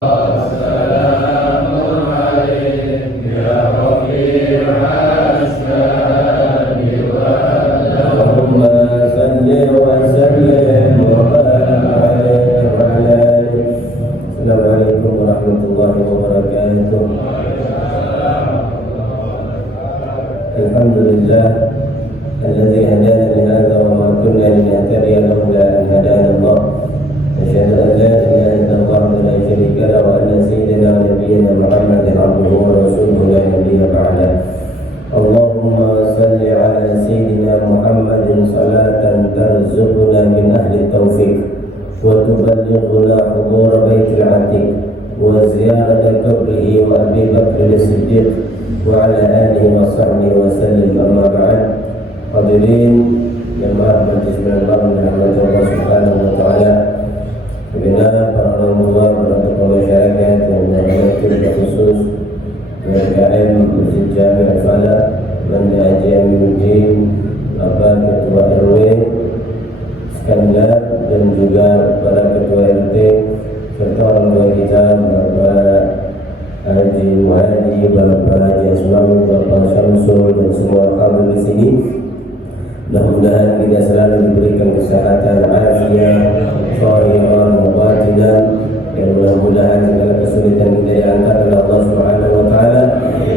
Alhamdulillah alladzi hadana li hadza wa ma kunna linahtadiya laula an hadana Allah. Asyhadu an la ilaha illallah wa la syarika lahu wa anna sayyidina wa nabiyyana Muhammadan abduhu wa rasuluhu la nabiyya ba'da. Allahumma salli ala sayyidina Muhammadin salatan tarzuquna min ahli taufiq wa tuballighuna hudur baitil atiq wa ziyarata qabrihi wa Abi Bakr as-Siddiq wa ala alihi wa sahbihi wa sallim. Amma ba'd. Hadirin jemaah Majlis Menang dan Allah Subhanahu wa taala. Bina para ulama, para tokoh masyarakat yang menghormati khusus PKM Masjid Jami' Al-Falah, Bani Haji Aminuddin, Bapak Ketua RW Skandar, dan juga para Ketua RT serta orang tua kita, Bapak Haji Muhadi, Bapak Haji Asma'u, Bapak Syamsul, dan semua hadir di sini. Mudah-mudahan kita selalu diberikan kesehatan, afiat, khairiran, mubatinan, yang mudah-mudahan segala kesulitan kita diangkat oleh Allah Subhanahu wa taala,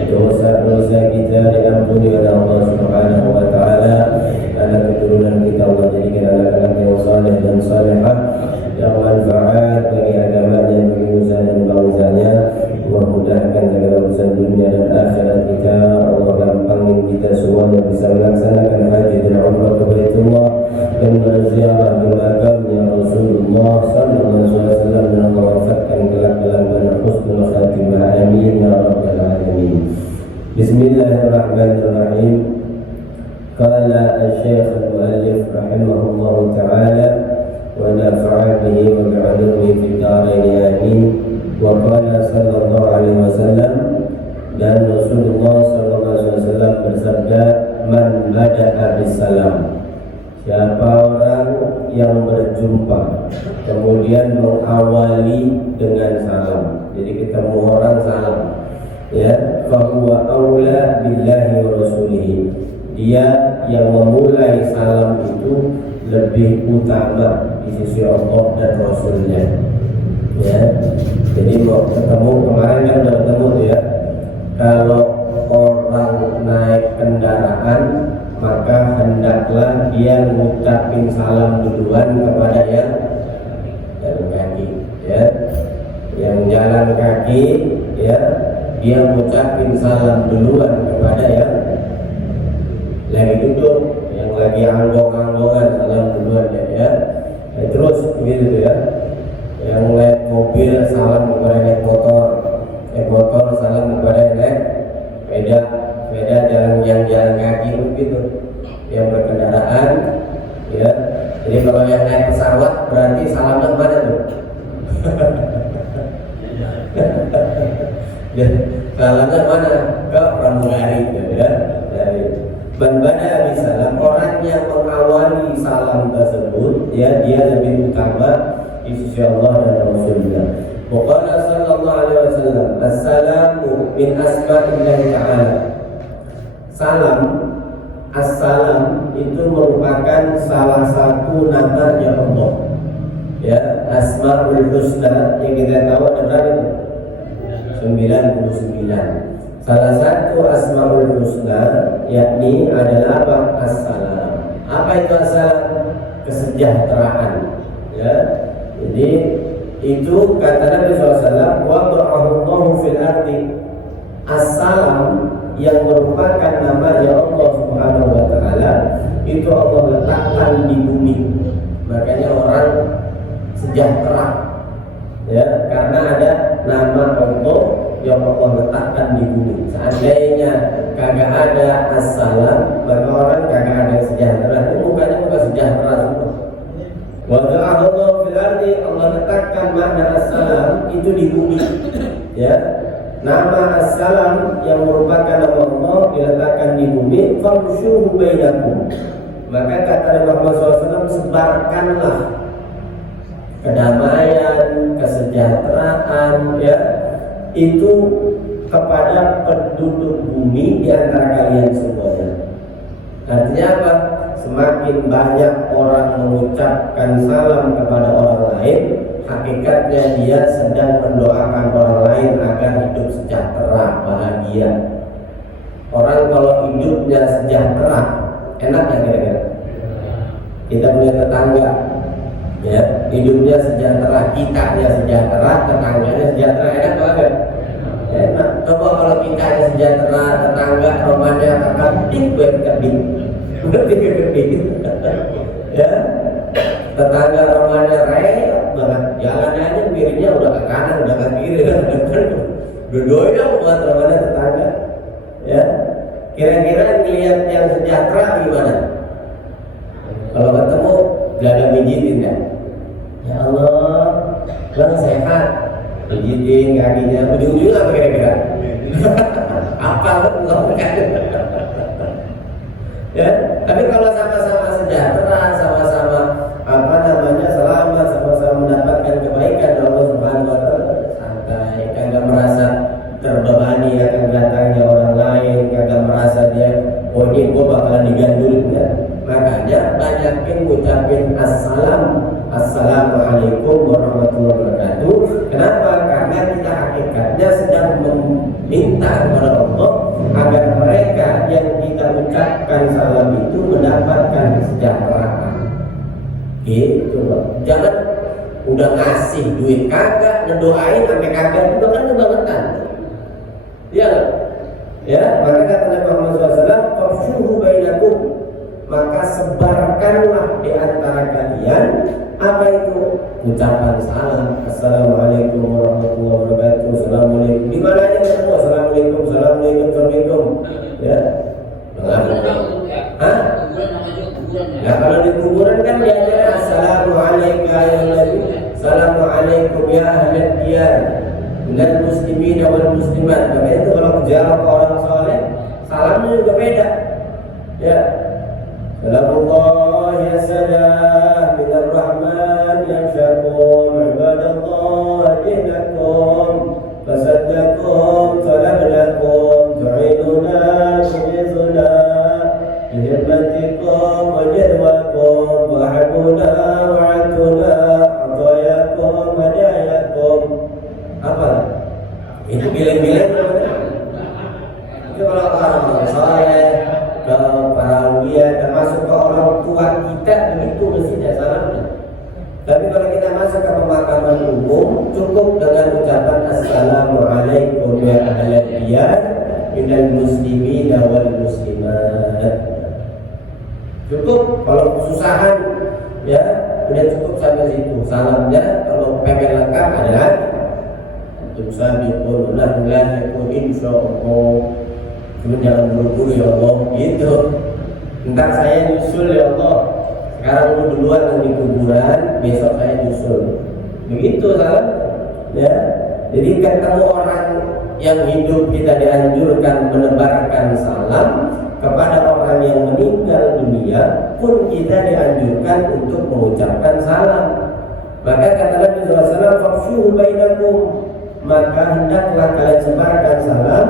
dosa-dosa kita diampuni oleh Allah Subhanahu wa taala, anak keturunan kita Allah jadikan anak-anak yang saleh dan salihah yang manfaat bagi agamanya, bagi nusa dan bangsanya. Memudahkan segala urusan dunia dan akhirat kita. Allah gampangin kita semuanya bisa melaksanakan haji dan umrah ke Baitullah dan berziarah di makamnya Rasulullah sallallahu alaihi wasallam, dan Allah wafatkan kelak dalam husnul khatimah. Amin ya rabbal alamin. Bismillahirrahmanirrahim. Qala asy-syekh al-muallif rahimahullah taala wa nafa'ana bihi wa bi'ulumihi fid dharain amin. Wa qala sallallahu alaihi wasallam, dan Rasulullah sallallahu alaihi wasallam bersabda, man bada'a bisalam, siapa orang yang berjumpa kemudian mengawali dengan salam. Jadi ketemu orang salam, ya, fa huwa aula billahi wa rasulihi, dia yang memulai salam itu lebih utama di sisi Allah dan Rasulnya. Ya, jadi mau ketemu, kemarin kan udah ketemu tuh ya, kalau orang naik kendaraan maka hendaklah dia mengucapkan salam duluan kepada yang jalan kaki, ya, yang jalan kaki, ya, dia mengucapkan salam duluan kepada yang lagi duduk, yang lagi anggong-anggongan, salam duluan ya. Terus begitu tuh ya. Yang naik mobil salam kepada naik motor, naik motor salam kepada yang naik sepeda, jalan kaki begitu. Yang berkendaraan, ya. Jadi kalau yang naik pesawat berarti salamnya kemana tuh? Salamnya mana? Ke pramugari, ya. Dari Bandara Salam, orang yang mengawali salam tersebut, ya, dia lebih utama di sisi Allah dan Rasulullah. Waqala sallallahu alaihi wasallam, assalamu min asma'illahi ta'ala. Salam, assalam itu merupakan salah satu namanya Allah. Ya, Asmaul Husna yang kita tahu ada berapa? 99. Salah satu Asmaul Husna yakni adalah apa? Assalam. Apa itu assalam? Kesejahteraan. Ya. Jadi itu kata Nabi SAW, wada'ahullahu fil ardi. Assalam yang merupakan nama Allah Subhanahu wa taala itu Allah letakkan di bumi. Makanya orang sejahtera, ya, karena ada nama Allah yang Allah letakkan di bumi. Seandainya kagak ada assalam, maka orang kagak ada sejahtera. Itu mukanya muka sejahtera semua. Wada'ahullahu fil ardi, Allah letakkan makna assalam itu di bumi. Ya, nama assalam yang merupakan nama Allah diletakkan di bumi. Famshuhu bainakum, maka kata Nabi Muhammad SAW, sebarkanlah kedamaian, kesejahteraan, ya, itu kepada penduduk bumi di antara kalian semuanya. Artinya apa? Semakin banyak orang mengucapkan salam kepada orang lain, hakikatnya dia sedang mendoakan orang lain agar hidup sejahtera, bahagia. Orang kalau hidupnya sejahtera, enak gak kira-kira? Kita punya tetangga, ya, hidupnya sejahtera, kitanya sejahtera, tetangganya sejahtera, enak banget. Enak. Coba kalau kitanya sejahtera, tetangga rumahnya akan kedip, ya, tetangga rumahnya reot banget, jalan aja kirinya udah ke kanan, udah ke kiri, dua-duanya buat rumahnya tetangga, ya. Kira-kira ngelihat yang sejahtera gimana? Kalau ketemu gak ada mijitin kan? Ya Allah, bang sehat, mijitin kakinya, ujung-ujungnya apa kira-kira? Apa bukan? Ya, tapi kalau sama-sama sejahtera, sama-sama selamat, sama-sama mendapatkan kebaikan dari Allah Subhanahu wa taala, santai, kagak merasa terbebani akan datangnya orang lain, kagak merasa dia oh ini gua bakalan digandul, ya. Makanya banyakin ucapin assalamualaikum warahmatullahi wabarakatuh. Kenapa? Karena kita hakikatnya sedang meminta kepada Allah agar mereka yang kita ucapkan salam itu mendapatkan kesejahteraan. Gitu loh. Jangan udah ngasih duit kagak, ngedoain sampai kagak, itu kan kebangetan. Iya, ya. Maka kata Nabi Muhammad SAW, "Fafshuhu bainakum," maka sebarkanlah di antara kalian apa itu ucapan salam. Assalamualaikum warahmatullahi wabarakatuh. Assalamualaikum. Di mana aja ketemu assalamualaikum, assalamualaikum, assalamualaikum. Ya. Hah? Ya kalau di kuburan kan biasanya assalamualaikum ya Nabi, assalamualaikum ya ahlal diyar, minal muslimin wal muslimat. Maka itu kalau jawab orang soleh, salamnya juga beda. Ya. Salamullah ya salam minar rahman yakshakum ibadallah dinakum fasaddakum salamnakum tu'inuna tu'izuna bihirmatikum wajirwakum wahabuna wa'atuna atayakum hadayakum. Apa? Itu bilang-bilang itu kalau orang soleh, ke para awliya, termasuk ke orang tua kita, begitu mestinya salamnya. Tapi kalau kita masuk ke pemakaman umum, cukup dengan ucapan assalamualaikum ya ahlal diyar minal muslimin wal muslimat. Cukup. Kalau kesusahan, ya udah cukup sampai situ. Salamnya kalau pengen lengkap ada lagi. Antum sabiqun lahum insyaallah. Cuma jangan buru-buru ya Allah, gitu. Ntar saya nyusul ya Allah. Sekarang lu duluan di kuburan, besok saya nyusul. Begitu salam, ya. Jadi ketemu orang yang hidup kita dianjurkan menebarkan salam, kepada orang yang meninggal dunia pun kita dianjurkan untuk mengucapkan salam. Maka kata Nabi SAW, "Fafshuhu bainakum," maka hendaklah kalian sebarkan salam.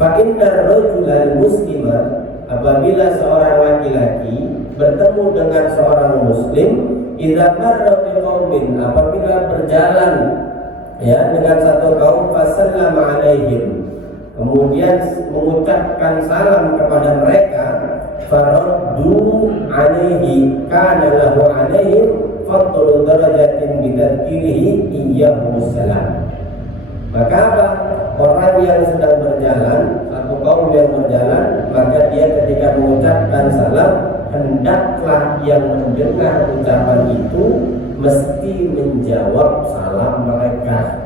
Fa innar rajulal muslima, apabila seorang laki-laki bertemu dengan seorang muslim, idza marra bi qaumin, apabila berjalan ya dengan satu kaum, fasallama alaihim, kemudian mengucapkan salam kepada mereka, faraddu alaihi kana lahu alaihim fadlu darajatin bidadzkirihi iyyahu salam. Maka apa? Orang yang sedang berjalan, satu kaum yang berjalan, maka dia ketika mengucapkan salam, hendaklah yang mendengar ucapan itu mesti menjawab salam mereka.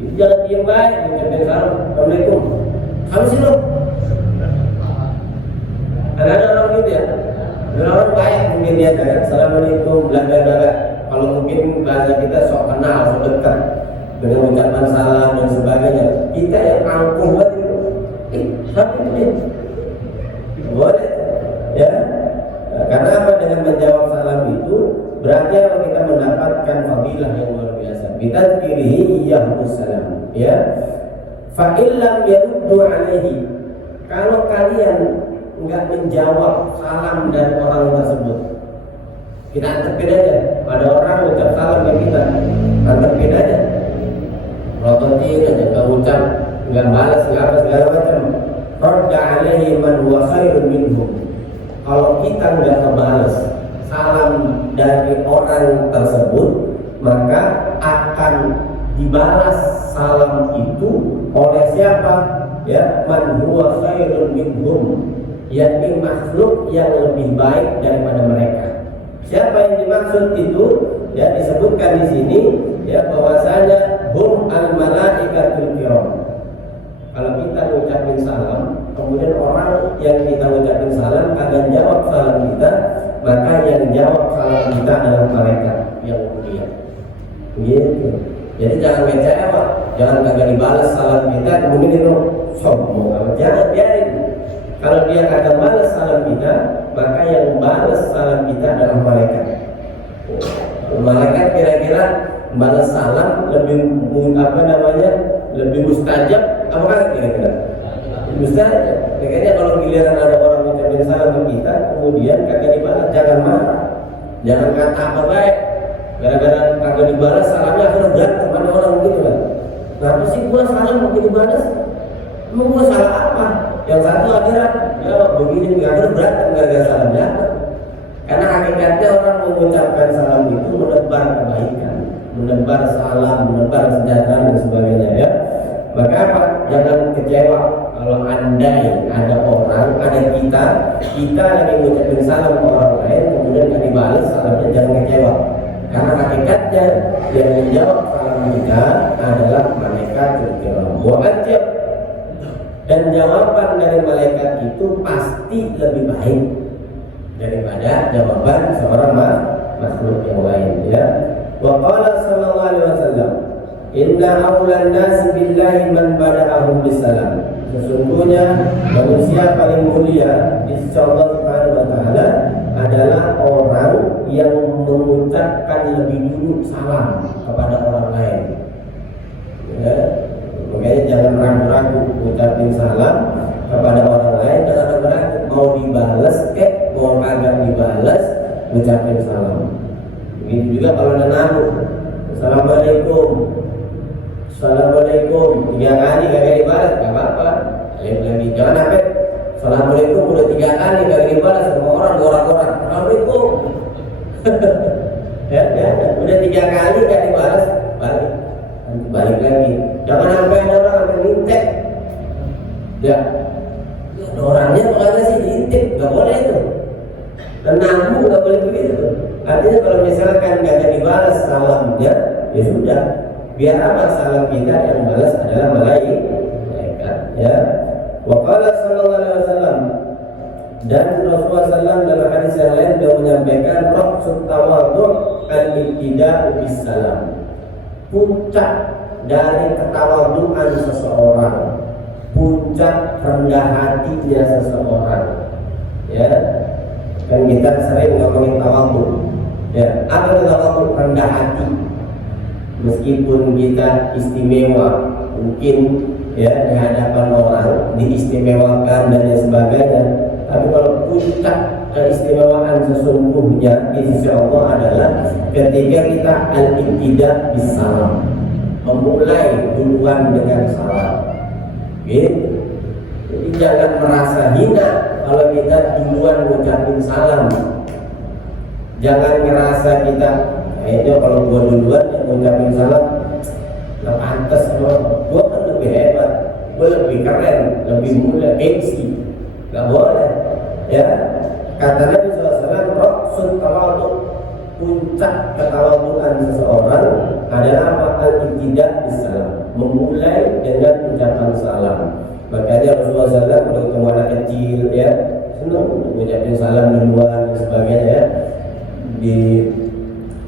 Jadi jangan diam baik, mengucapkan salam, assalamualaikum, kamu sih lo? Ada orang gitu ya? Ada orang baik mungkin dia kan, assalamualaikum, bla-bla-bla. Kalau mungkin bahasa kita sok kenal, sok dekat dengan ucapan salam dan sebagainya, kita yang angkuh banget itu, tapi ini boleh, ya. Karena apa? Dengan menjawab salam itu berarti kalau kita mendapatkan fadilah yang luar biasa. Bitadzkirihi iyyahu salam. Ya. Fa illam yaruddu alaihi. Kalau kalian enggak menjawab salam dari orang tersebut, kita antepin aja. Ada orang ucap salam ke kita, antepin aja. Rototin aja, enggak ucap, enggak balas, enggak apa segala macam. Radda alaihi man huwa khairun minhum. Kalau kita enggak ngebales salam dari orang tersebut, maka akan dibalas salam itu oleh siapa? Ya, man huwa khairun minhum, yakni makhluk yang lebih baik daripada mereka. Siapa yang dimaksud itu? Ya, disebutkan di sini ya bahwasanya hum al malaikatul kiram. Kalau kita ucapin salam, kemudian orang yang kita ucapin salam kagak jawab salam kita, maka yang jawab salam kita adalah malaikat yang mulia. Gitu. Jadi jangan kecewa, jangan kagak dibalas salam kita, kemudian itu sombong. Jangan biarin. Kalau dia kagak balas salam kita, maka yang balas salam kita adalah malaikat. Malaikat kira-kira balas salam lebih lebih mustajab apa kan kira-kira? Mustajab. Kayaknya kalau giliran ada orang mengucapkan salam ke kita, kemudian kagak dibalas, jangan marah, jangan kata apa baik. Gara-gara kagak dibalas salamnya akhirnya berantem. Ada orang begitu kan? Kenapa sih gua salam mau dibalas? Emang gua salah apa? Yang satu akhirnya jawab begini, akhirnya berantem gara-gara salamnya. Karena hakikatnya orang mengucapkan salam itu menebar kebaikan, menebar salam, menebar sejahtera dan sebagainya ya. Maka apa? Jangan kecewa kalau andai ada orang, ada kita lagi mengucapkan salam ke orang lain, kemudian nggak dibalas salamnya, jangan kecewa. Karena hakikatnya yang menjawab salam kita adalah malaikat kiram. Wajib. Dan jawaban dari malaikat itu pasti lebih baik daripada jawaban seorang makhluk yang lain ya. Wa qala sallallahu alaihi wasallam, inna awlan nasi billahi man bada'ahum bisalam. Sesungguhnya manusia paling mulia di sisi Allah Subhanahu wa taala adalah orang yang mengucapkan lebih dulu salam kepada orang lain. Ya. Makanya jangan ragu-ragu ucapin salam kepada orang lain, jangan ragu-ragu mau dibalas mau kagak dibalas, ucapin salam. Begitu juga kalau ada namu, assalamualaikum, assalamualaikum 3 kali kagak dibalas, gak apa-apa. Lagi jangan sampai assalamualaikum udah 3 kali kagak dibalas sama orang gorak-gorak, assalamualaikum. ya, udah 3 kali gak dibalas, balik lagi. Jangan sampai ada orang sampai ngintip. Ya, orangnya makanya sih diintip, gak boleh itu. Dan namu gak boleh begitu. Artinya kalau misalkan gak dibalas salamnya, ya sudah. Biar apa salam kita yang balas adalah malaikat. Ya. Wa qala sallallahu alaihi wasallam, dan Rasulullah SAW dalam hadis yang lain dia menyampaikan raqsut tawadhu al-ibtida'u bis salam. Puncak dari ketawaduan seseorang, puncak rendah hatinya seseorang, ya. Kan kita sering ngomongin tawadhu, ya. Apa itu tawadhu? Rendah hati. Meskipun kita istimewa, mungkin ya di hadapan orang diistimewakan dan lain sebagainya, tapi kalau puncak keistimewaan sesungguhnya di sisi Allah adalah ketika kita al-ibtida' bis salam, memulai duluan dengan salam. Gitu. Jadi jangan merasa hina kalau kita duluan ngucapin salam. Jangan ngerasa kita kayaknya kalau gua duluan yang ngucapin salam nggak pantas, gua kan lebih hebat, gua lebih keren, lebih mulia, gengsi. Nggak boleh, ya. Kata Nabi SAW, raqsun tawadhu, puncak ketawaduan seseorang adalah apa? Al-ibtida' bis salam, memulai dengan ucapan salam. Makanya Rasulullah SAW kalau ketemu anak kecil, ya, senang mengucapkan salam duluan dan sebagainya, ya.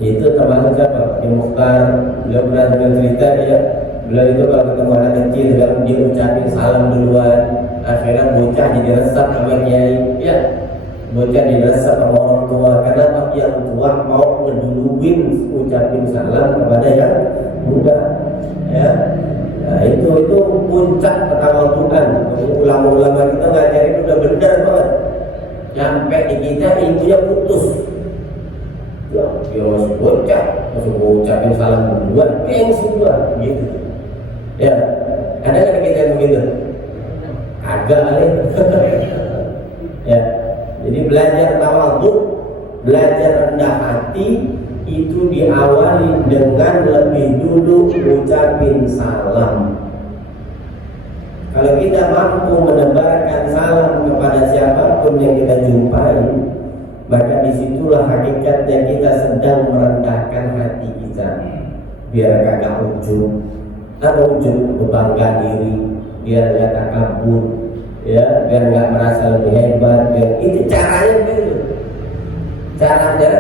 Itu termasuk siapa? Di Mukhtar, beliau pernah cerita ya. Beliau itu kalau ketemu anak kecil, kalau dia ucapin salam duluan, akhirnya bocah jadi resah sama kiai, ya. bocah dirasa sama orang tua. Kenapa yang tua mau ngeduluin ucapin salam kepada yang muda? Ya, nah, itu puncak ketawaduan. Ulama-ulama kita ngajarin udah benar banget. Sampai di kita ilmunya putus. Ya, dia masih bocah, masih ucapin salam duluan, gengsi gua, gitu. Ya, ada kan kita yang begitu? Agak kali. Ya, jadi belajar tawadhu, belajar rendah hati itu diawali dengan lebih dulu ucapin salam. Kalau kita mampu menebarkan salam kepada siapapun yang kita jumpai, maka disitulah hakikatnya kita sedang merendahkan hati kita. Biar kagak ujub, atau ujub berbangga diri, biar gak takabur, ya, biar gak merasa lebih hebat. Biar itu caranya begitu. Caranya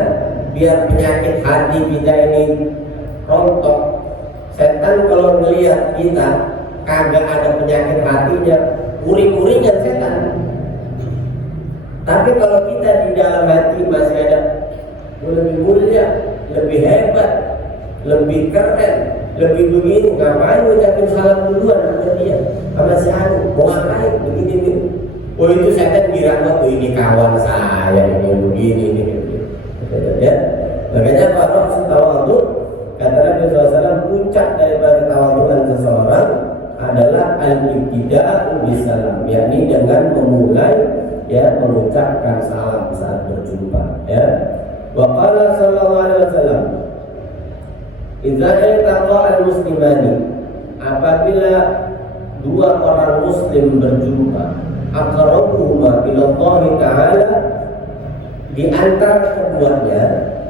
biar penyakit hati kita ini rontok. Setan kalau melihat kita kagak ada penyakit hatinya, uring-uringan setan. Tapi kalau kita di dalam hati masih ada lebih mulia, lebih hebat, lebih keren, lebih begini, ngapain ucapin salam duluan sama dia, sama si Anu, mau ngapain begini. Oh itu setan kira tuh ini kawan saya, ini begini, ini. Ya, makanya para tawadhu, kata Nabi SAW, puncak daripada tawadhuan seseorang adalah al-ibtida'u bisalam, yakni dengan memulai, ya, mengucapkan salam saat berjumpa. Ya, wa qala sallallahu alaihi wasallam, idza iltaqa al-muslimani, apabila dua orang muslim berjumpa, aqrabuhuma ila Allah Ta'ala, di antara keduanya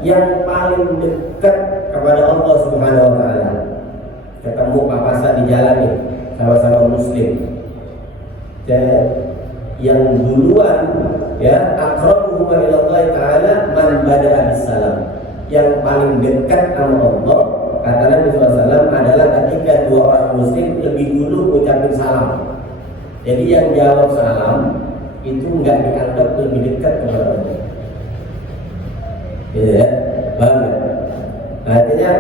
yang paling dekat kepada Allah Subhanahu wa taala. Ketemu papasan di jalan nih, sama-sama muslim. Dan yang duluan, ya, aqrabuhuma ila Allah Ta'ala man bada'a bisalam. Yang paling dekat sama Allah, kata Nabi SAW, adalah ketika dua orang muslim lebih dulu ucapin salam. Jadi yang jawab salam itu enggak dianggap lebih dekat kepada Allah. Gitu ya, paham ya? Artinya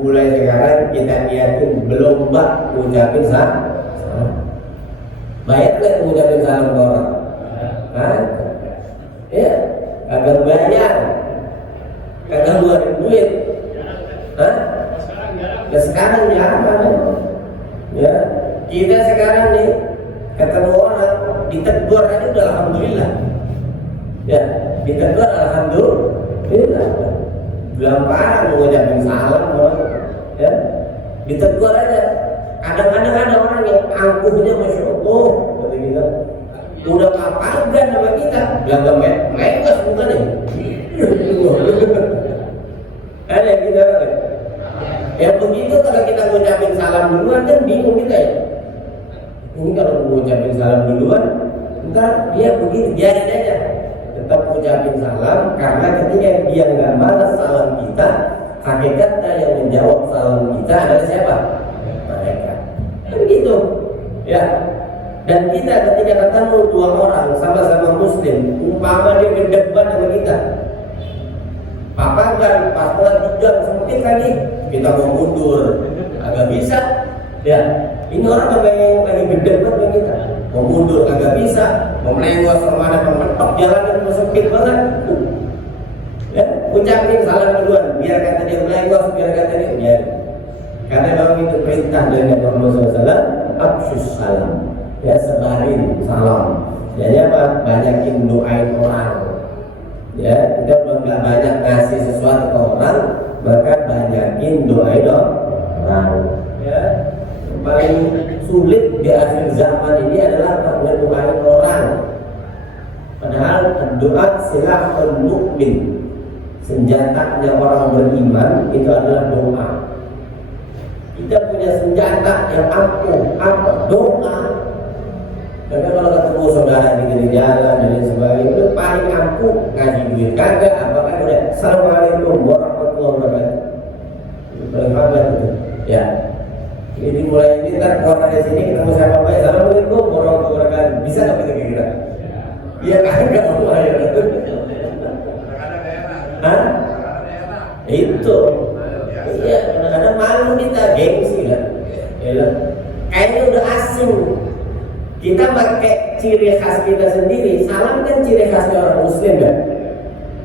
mulai sekarang kita niatin berlomba ucapin salam. Bayar nggak ucapin salam ke orang? Hah? Ya, kagak bayar, kagak ngeluarin duit. Hah? Ya sekarang jarang kan? Ya, kita sekarang nih ketemu orang ditegur aja udah alhamdulillah. Ya, ditegur alhamdulillah. Gampang mengucapkan salam, ya, ditegur aja. Kadang-kadang ada orang yang angkuhnya masya Allah, kata kita, udah papagan sama kita, gak megas bukan nih. Ada kita, ya begitu kalau kita mengucapkan salam duluan kan bingung kita ya. Ini kalau mengucapkan salam duluan, ntar dia begitu, biarin aja. Tetap ucapin salam, karena ketika dia nggak balas salam kita, hakikatnya yang menjawab salam kita adalah siapa? Mereka. Begitu, ya. Dan kita ketika ketemu dua orang sama-sama muslim, umpama dia berdebat sama kita, papagan, pas tidak sempit lagi, kita mau mundur, agak bisa, ya. Ini orang yang lagi berdebat sama kita, mau mundur agak bisa, mau melengos kemana, mau mentok jalan yang sempit banget. Ya, ucapin salam duluan, biar kata dia melengos, biar kata dia biar. Karena kalau itu perintah dari Nabi Muhammad SAW, absyus salam, ya, sebarin salam. Jadi apa? Banyakin doain orang. Ya, kita nggak banyak ngasih sesuatu ke orang, maka banyakin doain orang. Ya. Paling sulit di akhir zaman ini adalah mendoain orang. Padahal doa silahul mukmin, senjatanya orang beriman itu adalah doa. Kita punya senjata yang ampuh, apa? Doa. Karena kalau ketemu saudara di jalan dan lain sebagainya, itu paling ampuh, kasih duit kagak, apa kan udah assalamualaikum warahmatullahi wabarakatuh. Itu paling hebat itu, ya. Jadi mulai ini ntar keluar dari sini ketemu siapa baik, assalamualaikum warahmatullahi wabarakatuh. Bisa nggak kita kira? Ya kagak lumayan. Hah? Itu. Iya, kadang-kadang malu kita, gengsi lah. Ya, kayaknya udah asing. Kita pakai ciri khas kita sendiri. Salam kan ciri khasnya orang Muslim kan.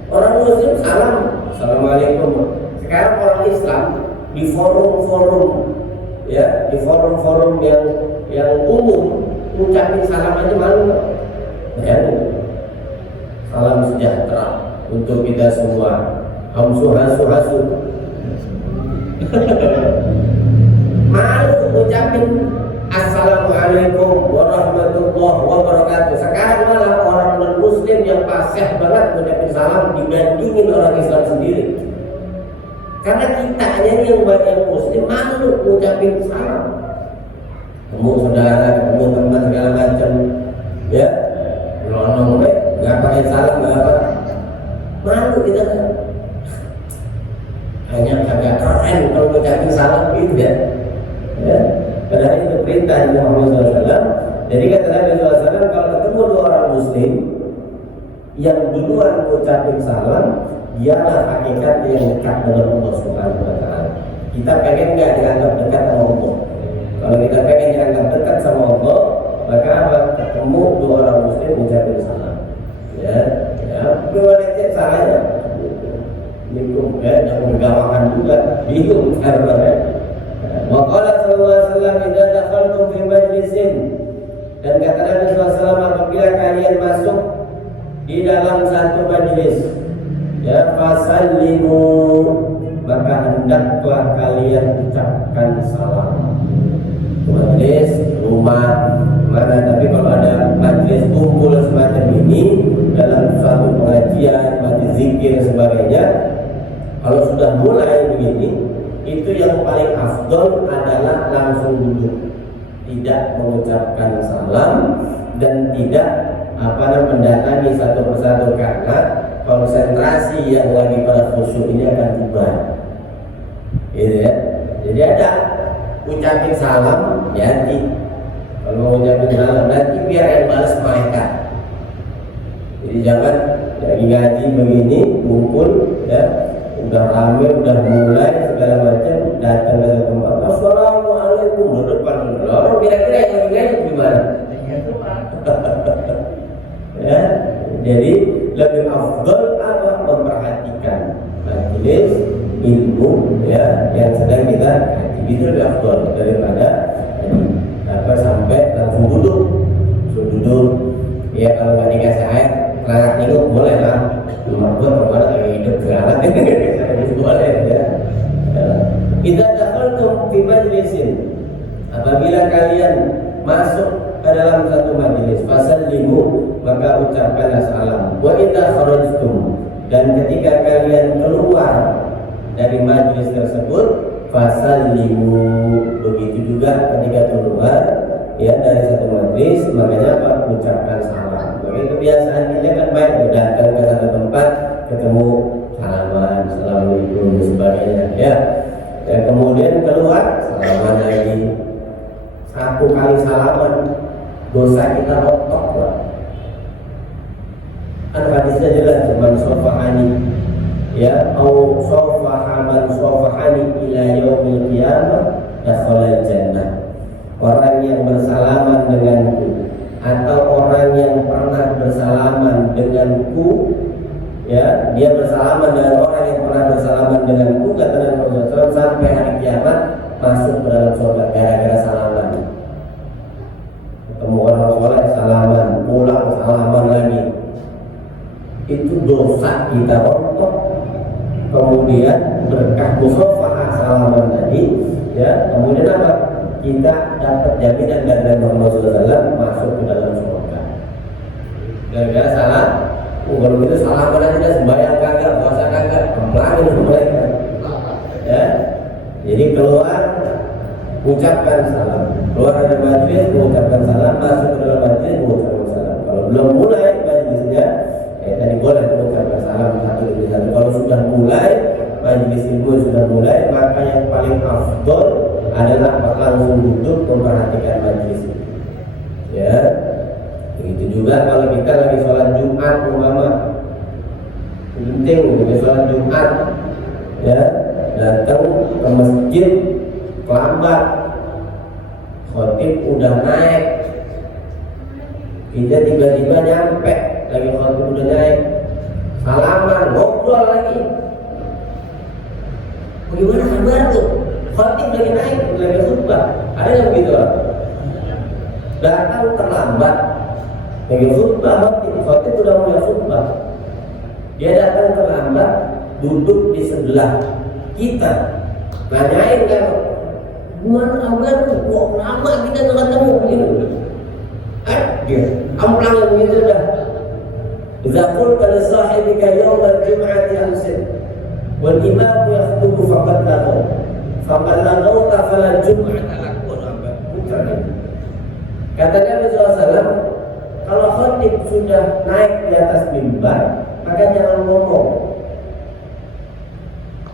Orang Muslim salam, assalamualaikum. Sekarang orang Islam di forum-forum, ya, di forum-forum yang umum ucapin salam aja malu. Ya, salam sejahtera untuk kita semua. Hamsu hasu hasu. Malu ucapin assalamualaikum warahmatullahi wabarakatuh. Sekarang malah orang non-muslim yang fasih banget ucapin salam dibandingin orang Islam sendiri. Karena kita hanya yang bagian muslim malu ucapin salam. Ketemu saudara, ketemu teman segala macam, ya, melonong nggak pakai salam nggak apa. Malu kita kan. Hanya agak keren kalau ucapin salam gitu ya. Ya. Karena itu perintah Muhammad SAW. Jadi kata Nabi SAW, kalau ketemu dua orang muslim yang duluan mengucapkan salam, dialah hakikat yang dekat dengan Allah Subhanahu wa Ta'ala. Kita pengen nggak dianggap dekat sama Allah? Kalau kita pengen dianggap dekat sama Allah, maka apa? Ketemu dua orang muslim mengucapkan salam. Ya, dua lecet salahnya. Bingung, ya, yang bergawakan juga bingung karena. Waqala sallallahu alaihi wasallam idza dakhaltum fi majlisin, dan kata Nabi SAW, apabila kalian masuk di dalam satu majlis, ya, fasallimu, maka hendaklah kalian ucapkan salam. Majlis rumah mana, tapi kalau ada majlis kumpul semacam ini dalam suatu pengajian, majlis zikir dan sebagainya, kalau sudah mulai begini, itu yang paling afdol adalah langsung duduk, tidak mengucapkan salam dan tidak mendatangi satu persatu, karena konsentrasi yang lagi pada khusyuk ini akan bubar. Gitu ya. Jadi ada ucapin salam, nanti kalau mau ucapin salam nanti biar yang balas mereka. Jadi jangan lagi ngaji begini kumpul, ya, udah rame, udah mulai segala macam, datang ke tempat, assalamualaikum, di depan orang kira-kira yang lagi ngaji gimana? Ya, jadi lebih afdal apa? Memperhatikan majelis ilmu, ya, yang sedang kita kaji, itu lebih afdal daripada sampai langsung duduk, ya, kalau nggak dikasih air kelangak hidup boleh lah, nomor gue kemarin lagi hidup kelangak boleh, ya. Kita dakhaltum fi majlisin, apabila kalian masuk ke dalam satu majelis, fasallimu, maka ucapkanlah salam. Wa idza kharajtum, dan ketika kalian keluar dari majelis tersebut, fasallimu, begitu juga ketika keluar, ya, dari satu majelis, makanya apa? Ucapkan salam. Bagi kebiasaan kita kan baik, datang ke satu tempat, ketemu salaman, assalamualaikum dan sebagainya, ya. Dan kemudian keluar, salaman lagi. Satu kali salaman, dosa kita rontok, Pak. Kan hadisnya jelas, man sofahani, ya, au sofahaman sofahani ila yaumil qiyamah dakhalal jannah. Orang yang bersalaman denganku atau orang yang pernah bersalaman denganku, ya, dia bersalaman dengan orang yang pernah bersalaman denganku, kata Nabi SAW, sampai hari kiamat masuk ke dalam surga gara-gara salaman. Ketemu orang soleh salaman, pulang salaman lagi, itu dosa kita rontok. Kemudian berkah musafahah salaman tadi, ya, kemudian apa? Kita dapat jaminan dari Muhammad SAW masuk ke dalam surga gara-gara salam. Kalau gitu salaman aja, sembahyang kagak, puasa kagak, kemplanin mereka, ya. Jadi keluar ucapkan salam, keluar dari majlis mengucapkan salam, masuk ke dalam majlis mengucapkan salam. Kalau belum mulai majlisnya, tadi boleh mengucapkan salam satu demi satu. Kalau sudah mulai majlis ilmu, sudah mulai, maka yang paling afdol adalah langsung duduk memperhatikan majlis, ya. Begitu juga kalau kita lagi sholat sholat Jumat, ya, datang ke masjid terlambat, khotib udah naik, kita tiba-tiba nyampe, lagi khotib udah naik, salaman, ngobrol lagi. Bagaimana kabar tuh? Khotib lagi naik, lagi khutbah. Ada yang begitu? Datang terlambat, lagi khutbah, khotib udah mulai khutbah. Dia datang terlambat, duduk di sebelah kita, nanyain kan, gimana kabar tuh? Kok lama kita nggak ketemu begitu? Dia amplang yang begitu dah. Zakul pada sahibika yawmal jum'ati amsin, wal imam yakhtubu faqad laghaw, faqad laghaw fala jum'ata lak. Bukan itu. Kata Nabi SAW, kalau khotib sudah naik di atas mimbar, maka jangan ngomong.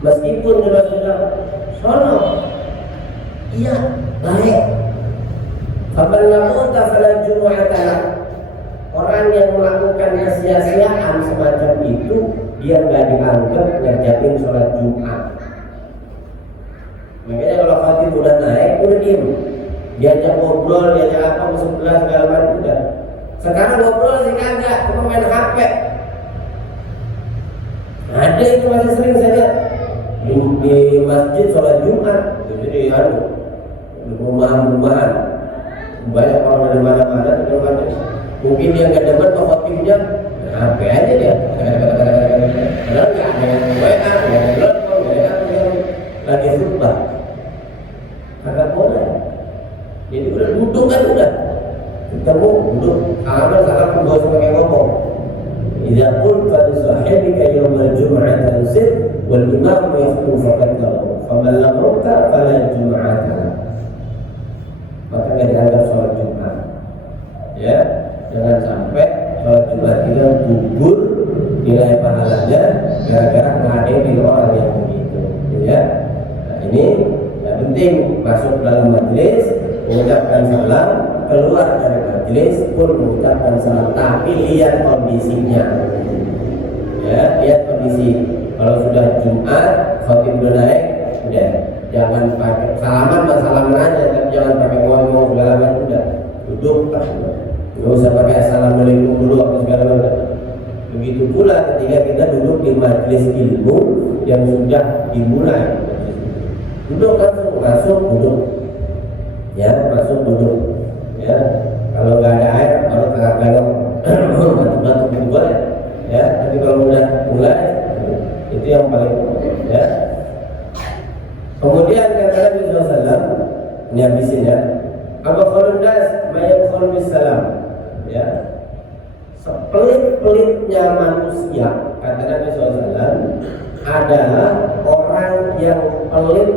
Meskipun sudah sono, iya naik. Faqad laghaw fala jum'ata lak. Orang yang melakukan sia-siaan semacam itu, dia nggak dianggap ngerjain sholat Jumat. Makanya kalau khatib udah naik, udah diem, diajak ngobrol, diajak apa, masuk kelas segala macam udah. Sekarang ngobrol sih kagak, cuma main HP. Ada itu masih sering saja di masjid sholat Jumat, jadi di rumahan-rumahan banyak orang dari mana-mana, mungkin dia nggak dapat khotibnya, HP aja dia. Padahal nggak ada yang WA, nggak ada yang telepon, nggak ada yang lagi khutbah. Agak boleh. Jadi udah duduk kan udah. Ketemu duduk, salam pun gak usah pakai ngomong. Idza qulta li sahibika yawmal jum'ati ansib wal imam yakhutbu faqad laghaw, faman laghawta fala jum'ata. Maka nggak dianggap sholat Jumat. Ya. Jangan sampai sholat Jumat kita gugur nilai pahalanya gara-gara ngademin orang yang begitu, ya. Nah, ini yang penting, masuk dalam majelis mengucapkan salam, keluar dari majelis pun mengucapkan salam, tapi lihat kondisinya, ya, lihat kondisi. Kalau sudah Jumat, khotib udah naik, udah jangan pakai salaman aja, tapi jangan pakai ngomong segala macam, udah duduk pas. Nggak usah pakai assalamualaikum dulu atau segala macam. Begitu pula ketika kita duduk di majelis ilmu yang sudah dimulai, duduk langsung, masuk duduk, ya, masuk duduk, ya. Kalau nggak ada air, kalau tengah galon batuk-batuk itu boleh, ya. Tapi kalau udah mulai, itu yang paling, ya. Kemudian kata Nabi SAW, ini habisin ya. Apa khalun nas mayat khalun bisalam, ya, sepelit-pelitnya manusia, kata Nabi SAW, adalah orang yang pelit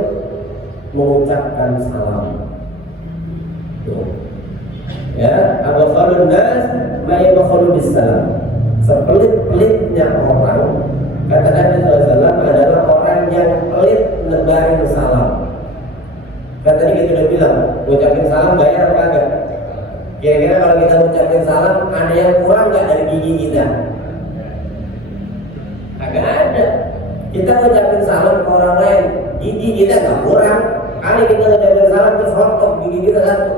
mengucapkan salam. Tuh. Ya, apa khalun nas mayat khalun bisalam, sepelit-pelitnya orang, kata Nabi SAW, adalah orang yang pelit nebarin salam. Kan tadi kita udah bilang, ucapin salam bayar apa enggak? Kira-kira kalau kita ucapin salam, ada yang kurang enggak dari gigi kita? Agak ada. Kita ucapin salam ke orang lain, gigi kita enggak kurang. Kali kita ucapin salam terus rontok gigi kita satu.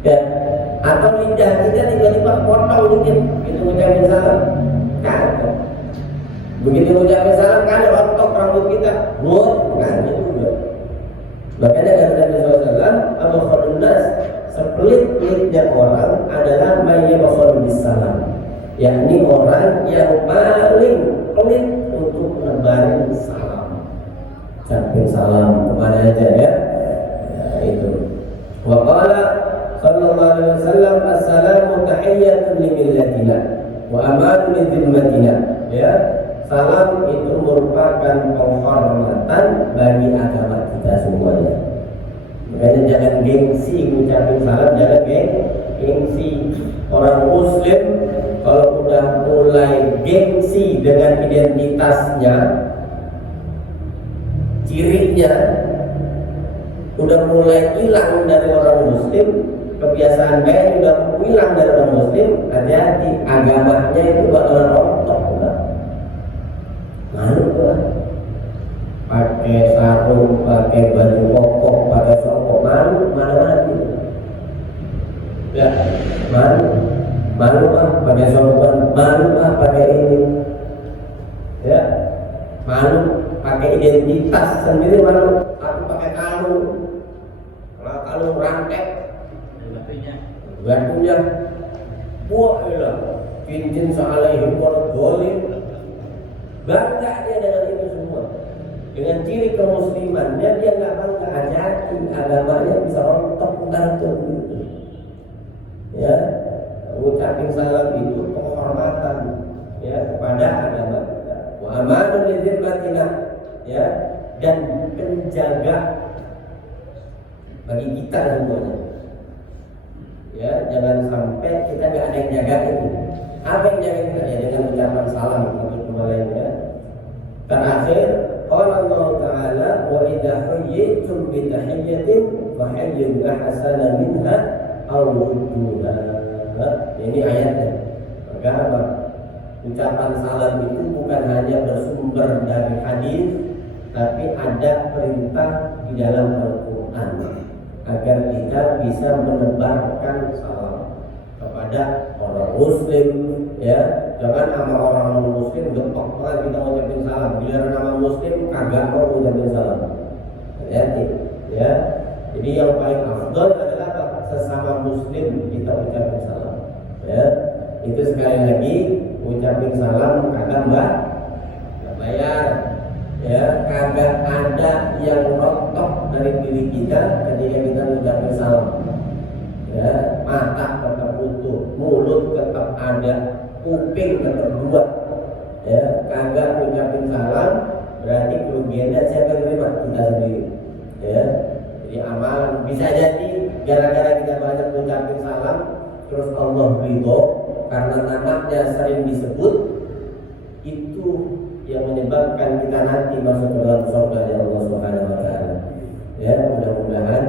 Ya, atau lidah kita tiba-tiba potong dikit, kita ucapin salam. Kagak. Begitu ucapin salam kan rontok rambut kita, bukan itu. Makanya kata Nabi SAW, Abu Khadun Nas, sepelit-pelitnya orang adalah mayyabakhalun bisalam, yakni orang yang paling pelit untuk menebarin salam. Ucapin salam kemana aja, ya. Nah, itu. Wa qala sallallahu alaihi wasallam, assalamu tahiyyatun li millatina wa amanun li dhimmatina, ya. Salam itu merupakan penghormatan bagi agama kita semuanya. Makanya jangan gengsi ngucapin salam, jangan gengsi. Orang Muslim kalau udah mulai gengsi dengan identitasnya, cirinya udah mulai hilang dari orang Muslim, kebiasaan baik udah hilang dari orang Muslim, hati-hati, agamanya itu bakalan rontok. pakai baju koko, pakai songkok, malu mana-mana gitu. Ya, malu pakai songkok, malu pakai ini. Ya, malu pakai identitas sendiri, malu. Aku pakai kalung, kalau kalung rantai, batunya, buah ilah, cincin sealaihim waladzalim. Bangga dia dengan itu semua, dengan ciri kemuslimannya. Dia nggak bangga, hati agamanya bisa rontok ntar itu. Ya, ucapin salam itu penghormatan ya kepada agama kita. Wa amanun lidzimmatina, ya, dan penjaga bagi kita semuanya. Ya, jangan sampai kita nggak ada yang jaga itu. Apa yang jaga kita? Ya dengan ucapan salam kepada lainnya. Terakhir, qala Allah Ta'ala, wa idza hayyitum bi tahiyyatin fa hayyu ahsana minha aw rudduha. Ini ayatnya. Maka apa? Ucapan salam itu bukan hanya bersumber dari hadis, tapi ada perintah di dalam Al-Quran agar kita bisa menebarkan salam kepada orang muslim, ya. Jangan sama orang non muslim gempok banget kita ngucapin salam. Bila nama muslim kagak mau ngucapin salam. Hati-hati, ya. Jadi yang paling afdal adalah apa? Sesama muslim kita ucapin salam, ya. Itu sekali lagi ucapin salam kagak bayar, ya. Kagak ada yang rontok dari diri kita ketika kita ucapin salam, ya. Mata tetap utuh, mulut tetap ada, kuping tetap dua, ya. Kagak ucapin salam berarti kerugiannya siapa yang terima? Kita sendiri, ya. Jadi amalan bisa jadi gara-gara kita banyak ucapin salam terus Allah ridho karena namanya sering disebut, itu yang menyebabkan kita nanti masuk ke dalam surga ya Allah Subhanahu wa Ta'ala. Ya, mudah-mudahan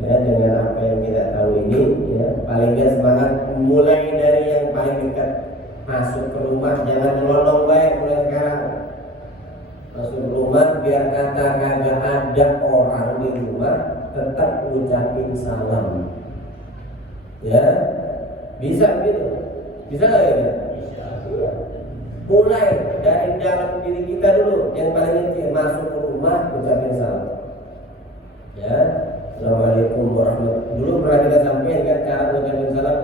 ya dengan apa yang kita tahu ini, ya, paling nggak semangat mulai dari yang paling dekat. Masuk ke rumah jangan nyelonong baik mulai sekarang. Masuk ke rumah biar kata kagak ada orang di rumah, tetap ucapin salam. Ya, bisa gitu. Bisa nggak ya? Bisa. Mulai dari dalam diri kita dulu, yang paling kecil. Masuk ke rumah ucapin salam. Ya, Assalamualaikum warahmatullahi wabarakatuh. Dulu pernah kita sampaikan kan cara ucapin salam.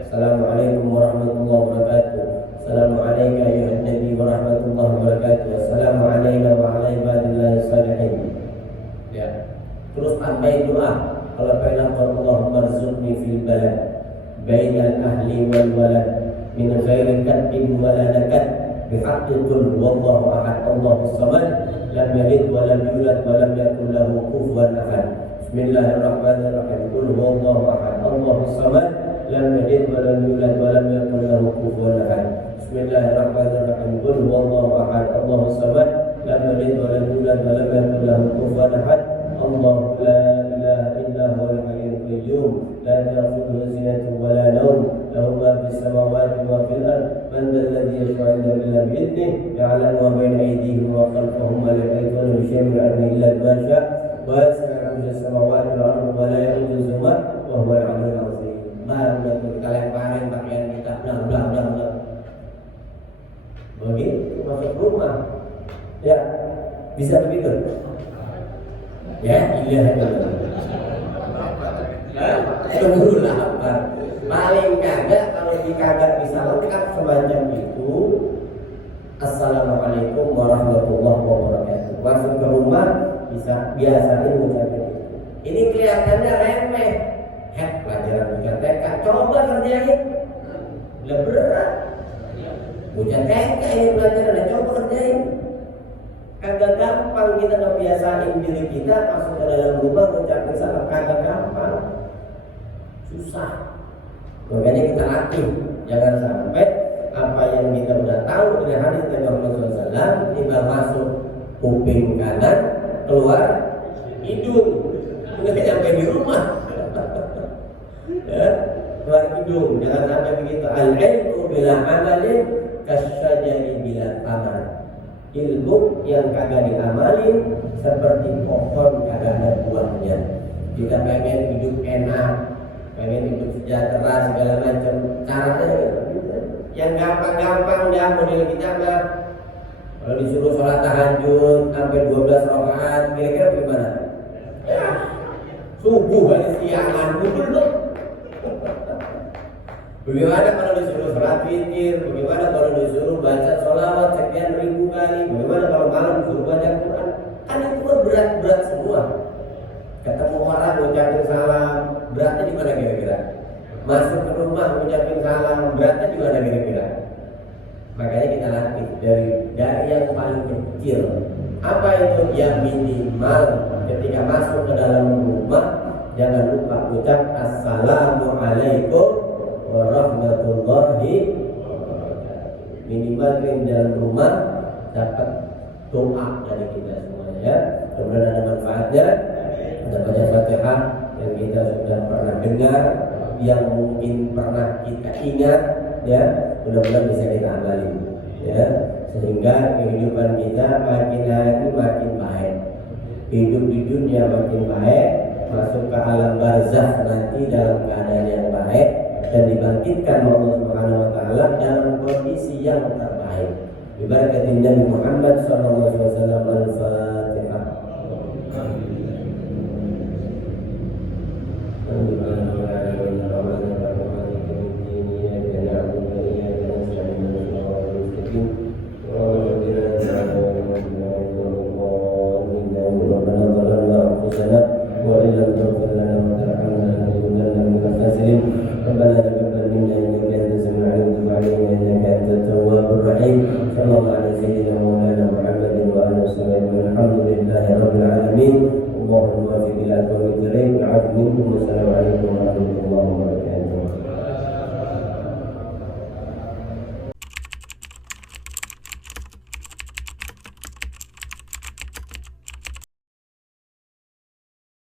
Assalamualaikum warahmatullahi wabarakatuh. Assalamualaikum ayuhan nabi warahmatullahi wabarakatuh. Assalamualaikum wa ala ibadillahi salihin. Ya. Terus tambahin doa. Kalau pengen Allahumma rzuqni fil balad bainal ahli wal walad min ghairi kadbin wala nakad bihaqqi qul huwallahu ahad Allahus samad lam yalid wa lam yulad wa lam yakul lahu kufuwan ahad. Bismillahirrahmanirrahim. Qul huwallahu ahad Allahus samad lam yalid wa lam yulad wa lam yakul lahu kufuwan ahad. Bismillahirrahmanirrahim. Qul huwallahu ahad Allahus samad lam yalid wa lam yulad wa lam yakul lahu kufuwan ahad. Allahu la ilaha illa huwal hayyul qayyum la ta'khudhuhu sinatun wa la nawm lahu ma fis samawati wa fil ard man dhal ladzi yashfa'u 'indahu illa bi idhnihi ya'lamu ma bayna aydihim wa khalfahum wa la yuhituna bi shay'in min 'ilmihi illa bima sha'a wa yas'alu 'arshas samawati wal ardi wa la ya'uduhu wa huwa al-'aliyyul 'azim. Baru kalian panen pakaian kita bla. Begitu masuk rumah. Ya, bisa begitu. Ya, iya. Tunggu lapar. Paling kagak kalau dikagak bisa lengkap semacam itu. Assalamualaikum warahmatullahi wabarakatuh. Masuk ke rumah bisa biasain ucapin itu. Ini kelihatannya remeh. Pelajaran ujian TK, coba kerjain. Udah berat. Ujian TK ini pelajaran, coba kerjain. Kagak gampang kita ngebiasain diri kita masuk ke dalam rumah ucapin salam, kagak gampang, susah. Makanya kita latih, jangan sampai apa yang kita udah tahu dari hadis Nabi Muhammad SAW tiba masuk kuping kanan, keluar hidung, nggak nyampe di rumah. Ya, keluar hidung, jangan sampai begitu. Al-ilmu bila amalin kasyajari bila amal. Ilmu yang kagak diamalin seperti pohon kagak ada buahnya. Kita pengen hidup enak, pengen hidup sejahtera segala macam, caranya yang gampang-gampang dah model kita mah. Kalau disuruh sholat tahajud sampai 12 rakaat, kira-kira bagaimana? Ya, subuh aja siangan dulu. Bagaimana kalau disuruh sholat witir? Bagaimana kalau disuruh baca sholawat sekian ribu kali? Bagaimana kalau malam disuruh baca Quran? Kan itu kan berat-berat semua. Ketemu orang ngucapin salam, beratnya di mana kira-kira? Masuk ke rumah ngucapin salam, beratnya di mana kira-kira? Makanya kita latih dari yang paling kecil. Apa itu yang minimal? Ketika masuk ke dalam rumah, jangan lupa ucap Assalamualaikum warahmatullahi wabarakatuh. Minimal di dalam rumah dapat doa dari kita semuanya ya. Kemudian ada manfaatnya, ada baca Fatihah yang kita sudah pernah dengar, yang mungkin pernah kita ingat ya, mudah-mudahan bisa kita amali ya, sehingga kehidupan kita makin hari makin baik, hidup di dunia makin baik, masuk ke alam barzakh nanti dalam keadaan yang baik, dan dibangkitkan Allah Subhanahu wa taala dalam kondisi yang terbaik. Bibarakatin Nabi Muhammad sallallahu alaihi wasallam. Al-Fatihah. Allahumma